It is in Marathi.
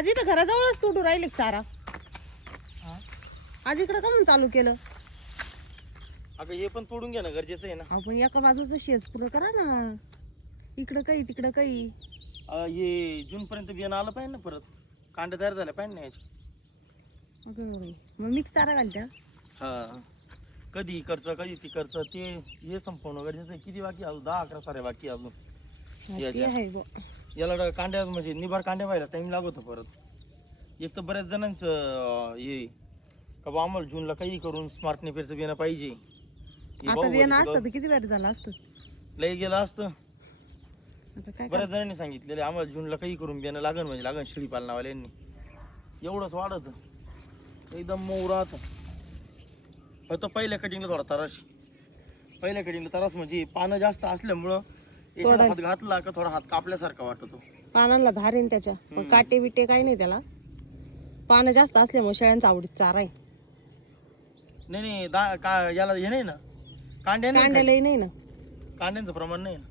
आज इथं घराजवळच तुडू राहिले चारा. हा? आज इकडं का म्हणून चालू केलं? अगं हे पण तोडून घ्या ना, गरजेचं आहे ना. आपण एका बाजूचं शेत पुरं करा ना, इकडं काही तिकडं काही. हे जून पर्यंत बियाणं आलं पाहिजे ना, परत कांडे तयार झाले पाहिजे ना याचे. अगं बाई, मग मिक्स चारा घालत्या. हा, कधी इकडचं कधी तिकडचं ते हे संपवणं गरजेचं आहे. किती बाकी अजून 10-11 सारे बाकी अजून. ते याच्या. आहे बुवा. याला कांड्या म्हणजे निबार कांड्या व्हायला टाइम लागतो परत. एक तर बऱ्याच जणांचं हे का बा आम्हाला जूनला काही करून स्मार्ट नेपेरचं बियाणं पाहिजे. हे आता भाऊ बियाणं बोलतो, असतं तर किती वेळ झालं असतं. लय गेलं असतं. आता काय बऱ्याच जणांनी सांगितलेले आम्हाला जूनला काही करून बियाणं लागन, म्हणजे लागन शेळी पालनावाल्यांनी. एवढंच वाढत एकदम मऊ राहत. फक्त पहिल्या कटिंगला थोडा तरास. पहिल्या कटिंगला तरास म्हणजे पानं जास्त असल्यामुळं एखादा हात घातला का थोडा हात कापल्यासारखा वाटतो. पानांना धार आहे ना त्याच्या, पण काटे बिटे काही नाही त्याला. पानं जास्त असल्यामुळे शेळ्यांचा आवडीत चारा आहे. नाही याला हे नाही ना, कांड्या नाही कांड्यालाही नाही ना. कांड्यांचं प्रमाण नाही ना.